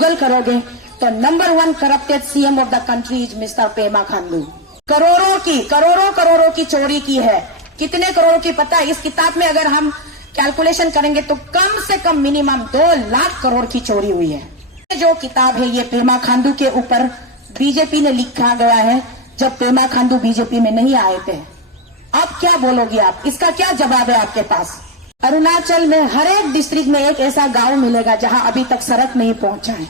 Google करोगे तो number 1 corrupted CM of the country is mister Pema Khandu. करोड़ों की चोरी की है। कितने करोड़ों की पता है? इस किताब में अगर हम कैलकुलेशन करेंगे तो कम से कम मिनिमम 2 लाख करोड़ की चोरी हुई है। जो किताब है ये पेमा खांडू के ऊपर बीजेपी ने लिखा गया है जब पेमा खांडू बीजेपी में नहीं आए थे। अब क्या बोलोगे आप? इसका क्या जवाब है आपके पास? अरुणाचल में हर एक डिस्ट्रिक्ट में एक ऐसा गांव मिलेगा जहां अभी तक सड़क नहीं पहुंचा है,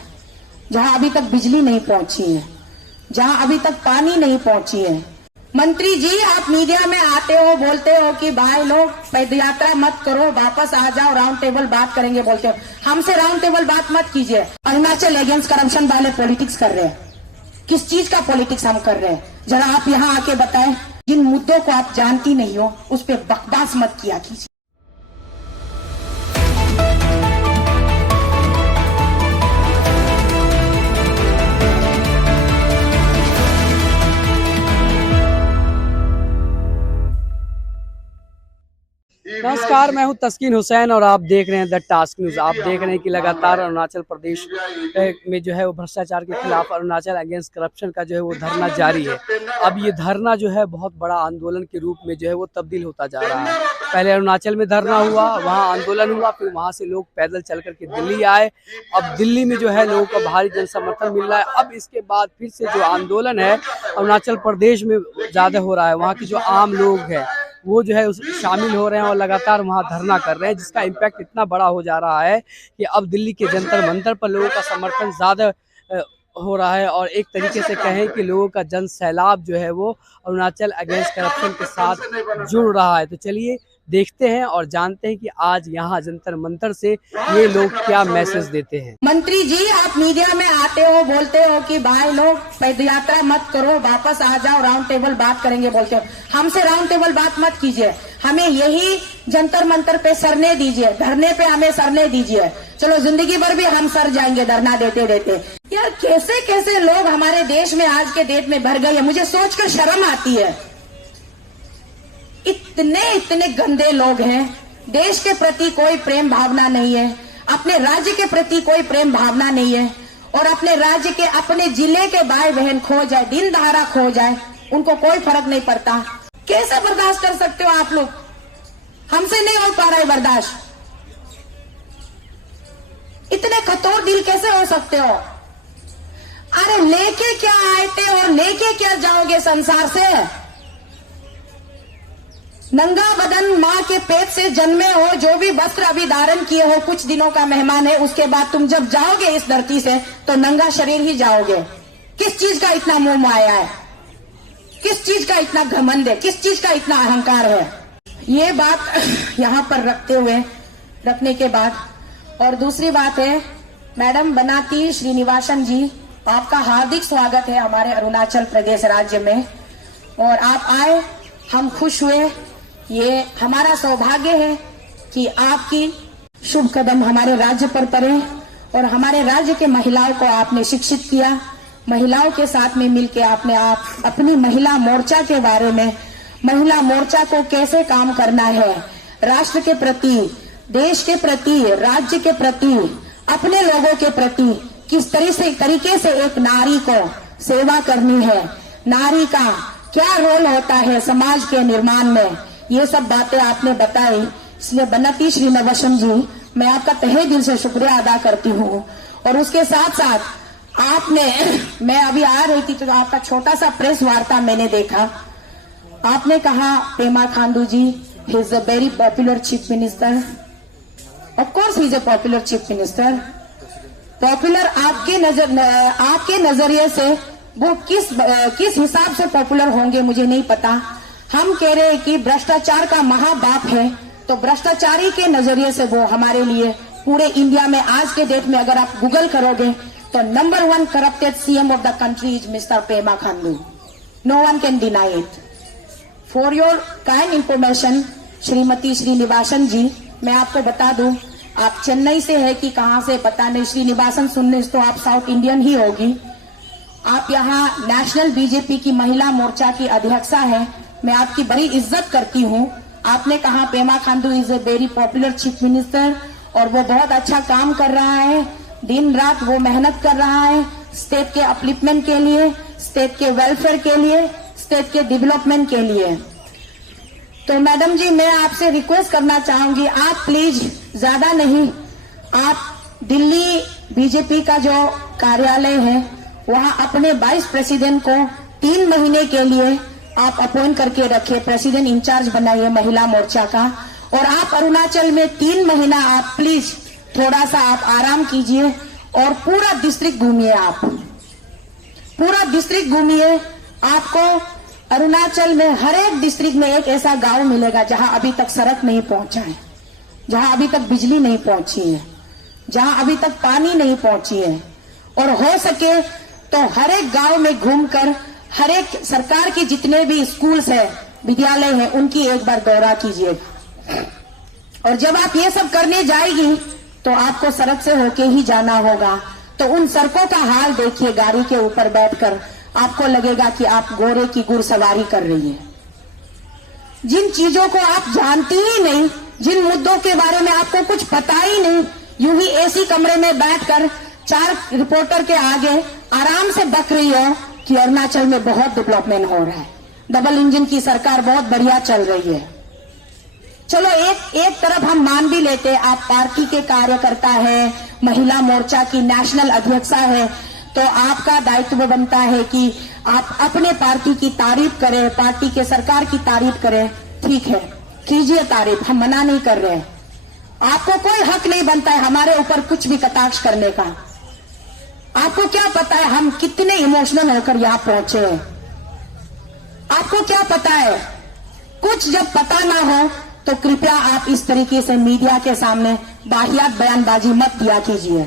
जहां अभी तक बिजली नहीं पहुंची है, जहां अभी तक पानी नहीं पहुंची है। मंत्री जी, आप मीडिया में आते हो, बोलते हो कि भाई लोग पदयात्रा मत करो, वापस आ जाओ, राउंड टेबल बात करेंगे बोलते हो। हमसे राउंड टेबल बात मत कीजिए। अरुणाचल अगेंस्ट करप्शन वाले पॉलिटिक्स कर रहे हैं। किस चीज का पॉलिटिक्स हम कर रहे हैं? जरा आप यहाँ आके बताएं। जिन मुद्दों को आप जानती नहीं हो उस पर बकवास मत किया कीजिए। नमस्कार, मैं हूं तस्कीन हुसैन और आप देख रहे हैं द टास्क न्यूज़। आप देख रहे हैं कि लगातार अरुणाचल प्रदेश में जो है वो भ्रष्टाचार के खिलाफ अरुणाचल अगेंस्ट करप्शन का जो है वो धरना जारी है। अब ये धरना जो है बहुत बड़ा आंदोलन के रूप में जो है वो तब्दील होता जा रहा है। पहले अरुणाचल में धरना हुआ, वहाँ आंदोलन हुआ, फिर वहाँ से लोग पैदल चल करके दिल्ली आए। अब दिल्ली में जो है लोगों का भारी जन समर्थन मिल रहा है। अब इसके बाद फिर से जो आंदोलन है अरुणाचल प्रदेश में ज़्यादा हो रहा है। वहाँ के जो आम लोग हैं वो जो है उस शामिल हो रहे हैं और लगातार वहाँ धरना कर रहे हैं, जिसका इम्पैक्ट इतना बड़ा हो जा रहा है कि अब दिल्ली के जंतर मंतर पर लोगों का समर्थन ज़्यादा हो रहा है। और एक तरीके से कहें कि लोगों का जन सैलाब जो है वो अरुणाचल अगेंस्ट करप्शन के साथ जुड़ रहा है। तो चलिए देखते हैं और जानते हैं कि आज यहाँ जंतर मंतर से ये लोग क्या मैसेज देते हैं। मंत्री जी, आप मीडिया में आते हो, बोलते हो कि भाई लोग पदयात्रा मत करो, वापस आ जाओ, राउंड टेबल बात करेंगे बोलते हो। हमसे राउंड टेबल बात मत कीजिए। हमें यही जंतर मंतर पे सरने दीजिए, धरने पे हमें सरने दीजिए। चलो जिंदगी भर भी हम सर जाएंगे धरना देते देते। यार कैसे कैसे लोग हमारे देश में आज के डेट में भर गए हैं, मुझे सोचकर शर्म आती है। इतने गंदे लोग हैं। देश के प्रति कोई प्रेम भावना नहीं है, अपने राज्य के प्रति कोई प्रेम भावना नहीं है, और अपने राज्य के अपने जिले के भाई बहन खो जाए, दिन दहाड़ा खो जाए, उनको कोई फर्क नहीं पड़ता। कैसे बर्दाश्त कर सकते हो आप लोग? हमसे नहीं हो पा रहा है बर्दाश्त। इतने कठोर दिल कैसे हो सकते हो? अरे लेके क्या आए थे और लेके क्या जाओगे संसार से? नंगा बदन माँ के पेट से जन्मे हो, जो भी वस्त्र अभी धारण किए हो, कुछ दिनों का मेहमान है। उसके बाद तुम जब जाओगे इस धरती से तो नंगा शरीर ही जाओगे। किस चीज का इतना मोह माया है? किस चीज का इतना घमंड है? किस चीज का इतना अहंकार है? ये बात यहाँ पर रखने के बाद, और दूसरी बात है, मैडम बनाती श्रीनिवासन जी, आपका हार्दिक स्वागत है हमारे अरुणाचल प्रदेश राज्य में। और आप आए, हम खुश हुए। ये हमारा सौभाग्य है कि आपकी शुभ कदम हमारे राज्य पर पड़े और हमारे राज्य के महिलाओं को आपने शिक्षित किया। महिलाओं के साथ में मिलकर आपने अपनी महिला मोर्चा के बारे में, महिला मोर्चा को कैसे काम करना है, राष्ट्र के प्रति, देश के प्रति, राज्य के प्रति, अपने लोगों के प्रति किस तरीके से एक नारी को सेवा करनी है, नारी का क्या रोल होता है समाज के निर्माण में, ये सब बातें आपने बताई। इसलिए बनती श्रीनिवासन जी, मैं आपका तहे दिल से शुक्रिया अदा करती हूँ। और उसके साथ साथ आपने, मैं अभी आ रही थी तो आपका छोटा सा प्रेस वार्ता मैंने देखा। आपने कहा Pema Khandu ji he is a very popular chief minister. Of course he is a popular chief minister. Popular आपके नजरिए से वो किस हिसाब से पॉपुलर होंगे मुझे नहीं पता। हम कह रहे हैं कि भ्रष्टाचार का महाबाप है, तो भ्रष्टाचारी के नजरिए से वो हमारे लिए पूरे इंडिया में आज के डेट में अगर आप गूगल करोगे तो number 1 corrupted CM of the country is mister Pema Khandu. No one can deny it. For your kind information Shrimati Srinivasan ji, मैं आपको बता दूं, आप चेन्नई से है कि कहां से पता नहीं, श्रीनिवासन सुनने तो आप साउथ इंडियन ही होगी। आप यहाँ नेशनल बीजेपी की महिला मोर्चा की अध्यक्षा है। मैं आपकी बड़ी इज्जत करती हूँ। आपने कहा Pema Khandu is a very popular chief minister और वो बहुत अच्छा काम कर रहा है। दिन रात वो मेहनत कर रहा है स्टेट के अपलिफ्टमेंट के लिए, स्टेट के वेलफेयर के लिए, स्टेट के डेवलपमेंट के लिए। तो मैडम जी, मैं आपसे रिक्वेस्ट करना चाहूंगी, आप प्लीज, ज्यादा नहीं, आप दिल्ली बीजेपी का जो कार्यालय है वहां अपने वाइस प्रेसिडेंट को 3 महीने के लिए आप अपॉइंट करके रखिए, प्रेसिडेंट इंचार्ज बनाइए महिला मोर्चा का। और आप अरुणाचल में 3 महीना आप प्लीज थोड़ा सा आप आराम कीजिए और पूरा डिस्ट्रिक्ट घूमिए, आप पूरा डिस्ट्रिक्ट घूमिए। आपको अरुणाचल में हर एक डिस्ट्रिक्ट में एक ऐसा गांव मिलेगा जहां अभी तक सड़क नहीं पहुंचा है, जहां अभी तक बिजली नहीं पहुंची है, जहां अभी तक पानी नहीं पहुंची है। और हो सके तो हर एक गांव में घूमकर हर एक सरकार के जितने भी स्कूल्स है, विद्यालय है, उनकी एक बार दौरा कीजिएगा। और जब आप ये सब करने जाएगी तो आपको सड़क से होके ही जाना होगा। तो उन सड़कों का हाल देखिए, गाड़ी के ऊपर बैठकर आपको लगेगा कि आप घोड़े की घुड़सवारी कर रही है। जिन चीजों को आप जानती ही नहीं, जिन मुद्दों के बारे में आपको कुछ पता ही नहीं, यूं ही एसी कमरे में बैठकर 4 रिपोर्टर के आगे आराम से बक रही हो कि अरुणाचल में बहुत डेवलपमेंट हो रहा है, डबल इंजन की सरकार बहुत बढ़िया चल रही है। चलो एक तरफ हम मान भी लेते, आप पार्टी के कार्यकर्ता है, महिला मोर्चा की नेशनल अध्यक्षा है, तो आपका दायित्व बनता है कि आप अपने पार्टी की तारीफ करें, पार्टी के सरकार की तारीफ करें। ठीक है, कीजिए तारीफ, हम मना नहीं कर रहे हैं। आपको कोई हक नहीं बनता है हमारे ऊपर कुछ भी कटाक्ष करने का। आपको क्या पता है हम कितने इमोशनल होकर यहां पहुंचे हैं? आपको क्या पता है? कुछ जब पता ना हो तो कृपया आप इस तरीके से मीडिया के सामने वाहियात बयानबाजी मत दिया कीजिए।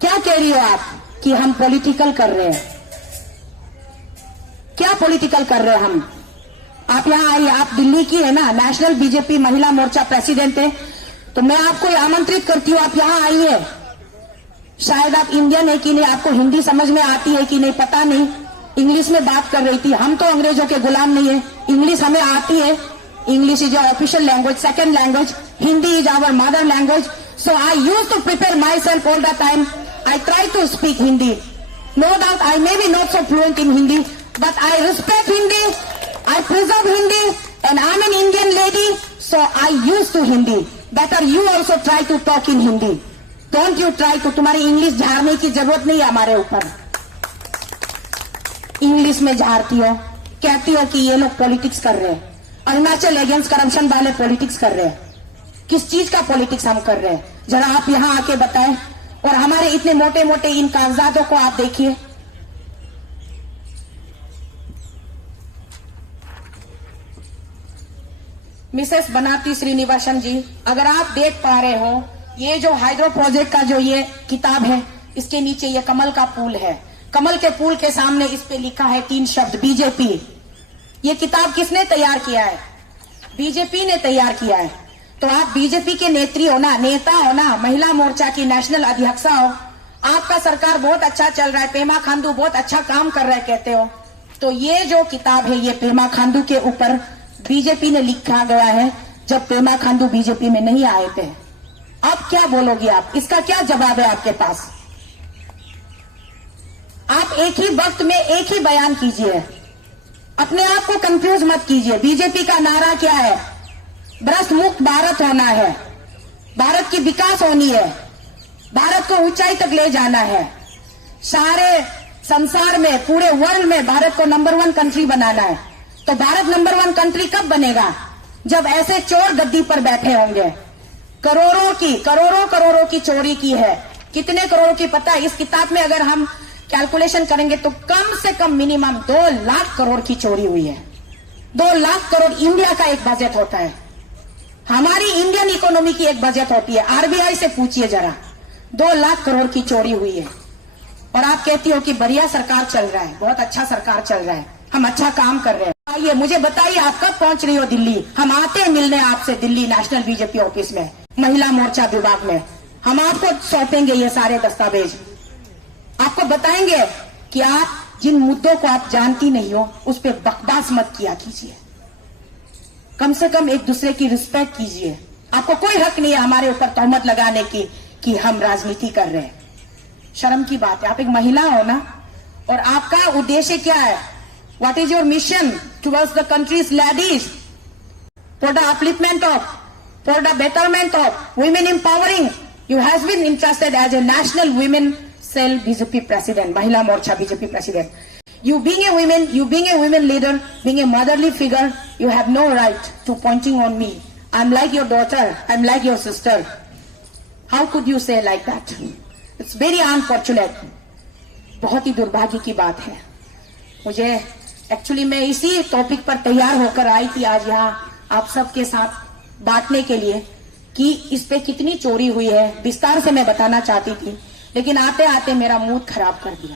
क्या कह रही हो आप कि हम पॉलिटिकल कर रहे हैं? क्या पॉलिटिकल कर रहे हैं हम? आप यहां आइए, आप दिल्ली की है ना, नेशनल बीजेपी महिला मोर्चा प्रेसिडेंट है, तो मैं आपको आमंत्रित करती हूं, आप यहां आइए। शायद आप इंडियन है कि नहीं, आपको हिंदी समझ में आती है कि नहीं पता नहीं, इंग्लिश में बात कर रही थी। हम तो अंग्रेजों के गुलाम नहीं है, इंग्लिश हमें आती है। English is your official language, second language, Hindi is our mother language. So I use to prepare myself all the time. I try to speak Hindi. No doubt I may be not so fluent in Hindi, but I respect Hindi, I preserve Hindi, and I'm an Indian lady, so I used to Hindi. Better you also try to talk in Hindi. Don't you try to, तुम्हारी English झाड़ने की जरूरत नहीं है हमारे ऊपर। English में झाड़ती हो, कहती हो कि ये लोग पॉलिटिक्स कर रहे हैं, अरुणाचल अगेंस्ट करप्शन वाले पॉलिटिक्स कर रहे हैं। किस चीज का पॉलिटिक्स हम कर रहे हैं, जरा आप यहां आके बताएं। और हमारे इतने मोटे मोटे इन कागजातों को आप देखिए। मिसेस बनाती श्रीनिवासन जी, अगर आप देख पा रहे हो, ये जो हाइड्रो प्रोजेक्ट का जो ये किताब है, इसके नीचे ये कमल का फूल है। कमल के फूल के सामने इस पे लिखा है 3 शब्द, बीजेपी। ये किताब किसने तैयार किया है? बीजेपी ने तैयार किया है। तो आप बीजेपी के नेत्री हो ना, नेता हो ना, महिला मोर्चा की नेशनल अध्यक्षा हो, आपका सरकार बहुत अच्छा चल रहा है, पेमा खांडू बहुत अच्छा काम कर रहा है कहते हो। तो ये जो किताब है, ये पेमा खांडू के ऊपर बीजेपी ने लिखा गया है, जब पेमा खांडू बीजेपी में नहीं आए थे। अब क्या बोलोगी आप? इसका क्या जवाब है आपके पास? आप एक ही वक्त में एक ही बयान कीजिए, अपने आप को कंफ्यूज मत कीजिए। बीजेपी का नारा क्या है? भ्रष्ट मुक्त भारत होना है, भारत की विकास होनी है, भारत को ऊंचाई तक ले जाना है, सारे संसार में, पूरे वर्ल्ड में भारत को नंबर 1 कंट्री बनाना है। तो भारत नंबर 1 कंट्री कब बनेगा? जब ऐसे चोर गद्दी पर बैठे होंगे। करोड़ों की चोरी की है। कितने करोड़ों की पता है? इस किताब में अगर हम कैलकुलेशन करेंगे तो कम से कम मिनिमम 2 लाख करोड़ की चोरी हुई है। 2 लाख करोड़ इंडिया का एक बजट होता है, हमारी इंडियन इकोनॉमी की एक बजट होती है। आरबीआई से पूछिए जरा, 2 लाख करोड़ की चोरी हुई है। और आप कहती हो कि बढ़िया सरकार चल रहा है, बहुत अच्छा सरकार चल रहा है, हम अच्छा काम कर रहे हैं। आइए मुझे बताइए, आप कब पहुंच रही हो दिल्ली? हम आते हैं मिलने आपसे दिल्ली नेशनल बीजेपी ऑफिस में, महिला मोर्चा विभाग में। हम आपको सौंपेंगे ये सारे दस्तावेज, आपको बताएंगे कि आप जिन मुद्दों को आप जानती नहीं हो उस पर बकवास मत किया कीजिए। कम से कम एक दूसरे की रिस्पेक्ट कीजिए। आपको कोई हक नहीं है हमारे ऊपर तहमत लगाने की कि हम राजनीति कर रहे हैं। शर्म की बात है, आप एक महिला हो ना, और आपका उद्देश्य क्या है? What is your mission towards the countries ladies, for the upliftment of, for the betterment of women empowering? You has been interested as a national women cell BJP president, Mahila Morcha BJP president. You being a women leader, being a motherly figure, you have no right to pointing on me. I'm like your daughter, I'm like your sister. How could you say like that? It's very unfortunate. बहुत ही दुर्भाग्य की बात है। मुझे actually मैं इसी topic पर तैयार होकर आई थी आज यहाँ आप सबके साथ बांटने के लिए कि इस पे कितनी चोरी हुई है, विस्तार से मैं बताना चाहती थी, लेकिन आते आते मेरा मूड खराब कर दिया।